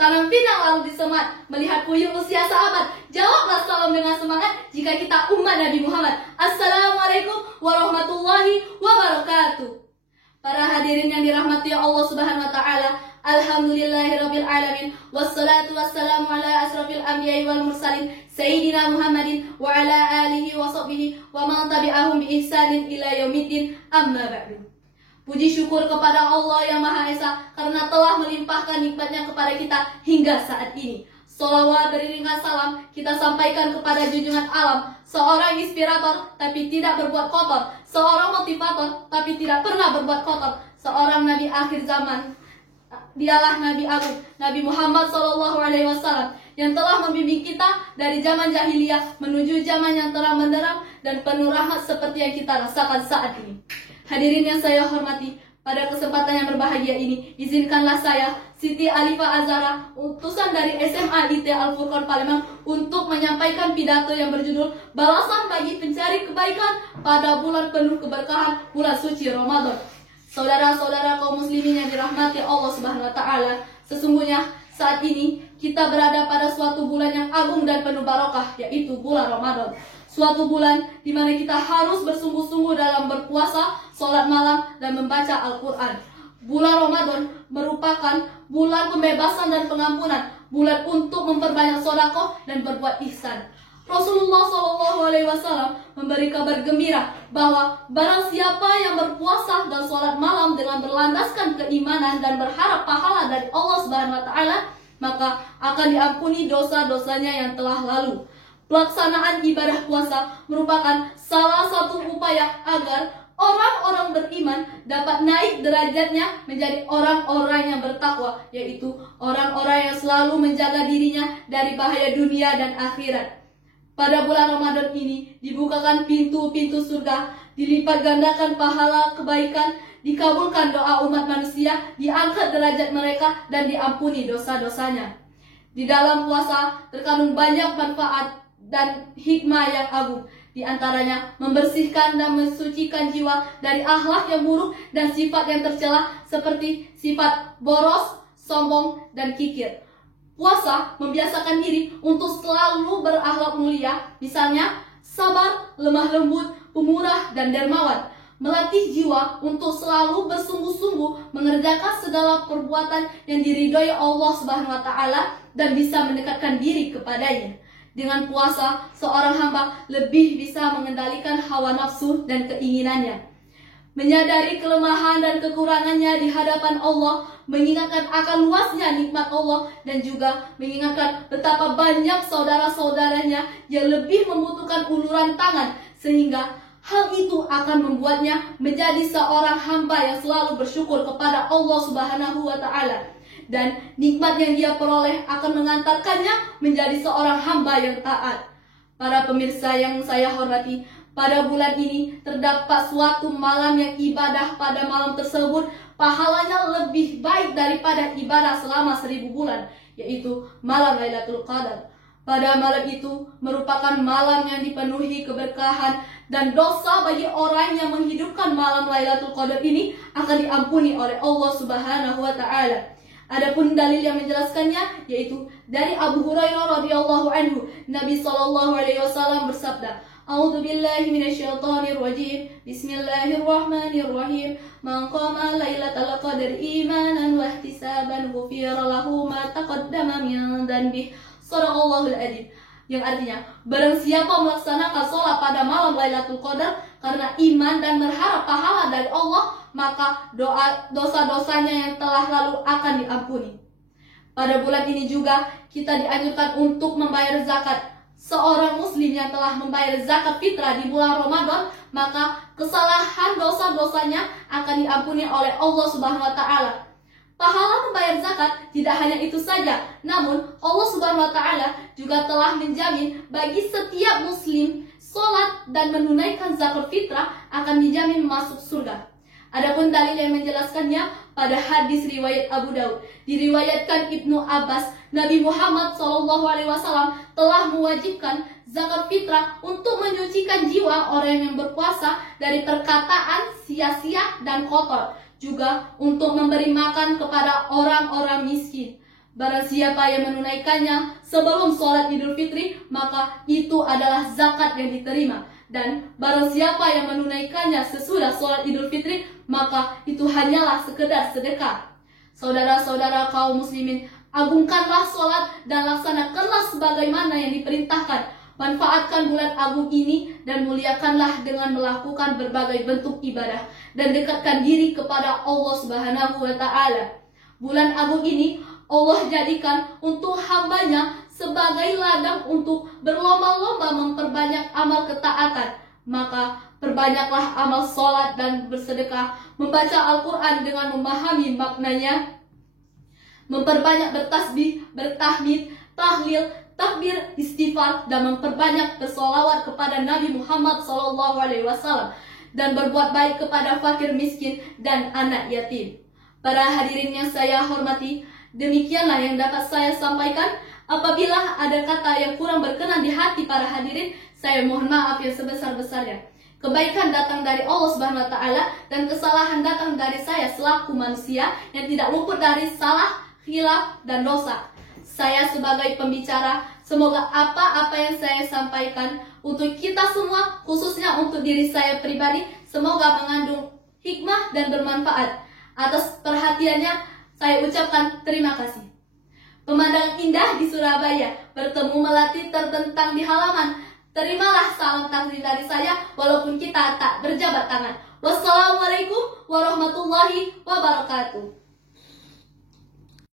Tanam pinang lalu disemat, melihat puyuh usia sahabat. Jawablah salam dengan semangat jika kita umat Nabi Muhammad. Assalamualaikum warahmatullahi wabarakatuh. Para hadirin yang dirahmati Allah Subhanahu wa taala, alhamdulillahirabbil alamin, wassalatu wassalamu ala asrofil anbiya'i wal mursalin sayyidina Muhammadin wa ala alihi wa sahbihi wa man tabi'ahum bi ihsanin ila yaumiddin, amma ba'du. Puji syukur kepada Allah yang Maha Esa karena telah melimpahkan nikmatnya kepada kita hingga saat ini. Sholawat beriringan salam kita sampaikan kepada junjungan alam, seorang inspirator tapi tidak berbuat kotor, seorang motivator tapi tidak pernah berbuat kotor, seorang nabi akhir zaman. Dialah Nabi Agung, Nabi Muhammad SAW yang telah membimbing kita dari zaman jahiliyah menuju zaman yang terang benderang dan penuh rahmat seperti yang kita rasakan saat ini. Hadirin yang saya hormati, pada kesempatan yang berbahagia ini, izinkanlah saya, Siti Alifah Azhara, utusan dari SMA IT Al-Furqan Palembang, untuk menyampaikan pidato yang berjudul Balasan bagi Pencari Kebaikan pada bulan penuh keberkahan, bulan suci Ramadan. Saudara-saudara kaum muslimin yang dirahmati Allah Subhanahu wa taala, sesungguhnya saat ini kita berada pada suatu bulan yang agung dan penuh barokah, yaitu bulan Ramadan. Suatu bulan di mana kita harus bersungguh-sungguh dalam berpuasa, sholat malam, dan membaca Al-Quran. Bulan Ramadan merupakan bulan pembebasan dan pengampunan, bulan untuk memperbanyak sedekah dan berbuat ihsan. Rasulullah SAW memberi kabar gembira bahwa barang siapa yang berpuasa dan sholat malam dengan berlandaskan keimanan dan berharap pahala dari Allah Subhanahu wa taala, maka akan diampuni dosa-dosanya yang telah lalu. Pelaksanaan ibadah puasa merupakan salah satu upaya agar orang-orang beriman dapat naik derajatnya menjadi orang-orang yang bertakwa, yaitu orang-orang yang selalu menjaga dirinya dari bahaya dunia dan akhirat. Pada bulan Ramadan ini dibukakan pintu-pintu surga, dilipat gandakan pahala kebaikan, dikabulkan doa umat manusia, diangkat derajat mereka, dan diampuni dosa-dosanya. Di dalam puasa terkandung banyak manfaat dan hikmah yang agung, di antaranya membersihkan dan mensucikan jiwa dari akhlak yang buruk dan sifat yang tercela seperti sifat boros, sombong, dan kikir. Puasa membiasakan diri untuk selalu berakhlak mulia, misalnya sabar, lemah lembut, pemurah, dan dermawan. Melatih jiwa untuk selalu bersungguh-sungguh mengerjakan segala perbuatan yang diridhoi Allah Subhanahu wa taala dan bisa mendekatkan diri kepadanya. Dengan puasa, seorang hamba lebih bisa mengendalikan hawa nafsu dan keinginannya. Menyadari kelemahan dan kekurangannya di hadapan Allah, mengingatkan akan luasnya nikmat Allah, dan juga mengingatkan betapa banyak saudara-saudaranya yang lebih membutuhkan uluran tangan, sehingga hal itu akan membuatnya menjadi seorang hamba yang selalu bersyukur kepada Allah Subhanahu wa taala. Dan nikmat yang dia peroleh akan mengantarkannya menjadi seorang hamba yang taat. Para pemirsa yang saya hormati, pada bulan ini terdapat suatu malam yang ibadah pada malam tersebut pahalanya lebih baik daripada ibadah selama 1000 bulan, yaitu malam Lailatul Qadar. Pada malam itu merupakan malam yang dipenuhi keberkahan, dan dosa bagi orang yang menghidupkan malam Lailatul Qadar ini akan diampuni oleh Allah Subhanahu wa taala. Adapun dalil yang menjelaskannya yaitu dari Abu Hurairah radhiyallahu anhu, Nabi SAW bersabda, A'udzu billahi minasyaitonir rajim. Bismillahirrahmanirrahim. Man qama lailatal qadri imanan wa ihtisaban ghufira lahu ma taqaddama min dhanbihi. Shadaqallahul adzim. Yang artinya, barang siapa melaksanakan sholat pada malam Lailatul Qadar karena iman dan berharap pahala dari Allah, maka dosa-dosanya yang telah lalu akan diampuni. Pada bulan ini juga kita dianjurkan untuk membayar zakat. Seorang muslim yang telah membayar zakat fitrah di bulan Ramadan, maka kesalahan dosa-dosanya akan diampuni oleh Allah Subhanahu wa taala. Pahala membayar zakat tidak hanya itu saja, namun Allah Subhanahu wa taala juga telah menjamin bagi setiap muslim sholat dan menunaikan zakat fitrah akan dijamin masuk surga. Adapun dalil yang menjelaskannya pada hadis riwayat Abu Daud, diriwayatkan Ibnu Abbas, Nabi Muhammad SAW telah mewajibkan zakat fitrah untuk menyucikan jiwa orang yang berpuasa dari perkataan sia-sia dan kotor, juga untuk memberi makan kepada orang-orang miskin. Barang siapa yang menunaikannya sebelum sholat Idul Fitri, maka itu adalah zakat yang diterima. Dan barang siapa yang menunaikannya sesudah sholat Idul Fitri, maka itu hanyalah sekedar sedekah. Saudara-saudara kaum muslimin, agungkanlah sholat dan laksanakanlah sebagaimana yang diperintahkan. Manfaatkan bulan agung ini dan muliakanlah dengan melakukan berbagai bentuk ibadah dan dekatkan diri kepada Allah Subhanahu wa Ta'ala. Bulan agung ini Allah jadikan untuk hambanya sebagai ladang untuk berlomba-lomba memperbanyak amal ketaatan. Maka perbanyaklah amal sholat dan bersedekah, membaca Al-Quran dengan memahami maknanya, memperbanyak bertasbih, bertahmid, tahlil, takbir, istighfar, dan memperbanyak bersolawat kepada Nabi Muhammad SAW dan berbuat baik kepada fakir miskin dan anak yatim. Para hadirin yang saya hormati, demikianlah yang dapat saya sampaikan. Apabila ada kata yang kurang berkenan di hati para hadirin, saya mohon maaf yang sebesar-besarnya. Kebaikan datang dari Allah Subhanahu wa Ta'ala dan kesalahan datang dari saya selaku manusia yang tidak luput dari salah, khilaf, dan dosa. Saya sebagai pembicara, semoga apa-apa yang saya sampaikan untuk kita semua, khususnya untuk diri saya pribadi, semoga mengandung hikmah dan bermanfaat. Atas perhatiannya, saya ucapkan terima kasih. Pemandangan indah di Surabaya, bertemu melati terbentang di halaman. Terimalah salam takdim dari saya, walaupun kita tak berjabat tangan. Wassalamualaikum warahmatullahi wabarakatuh.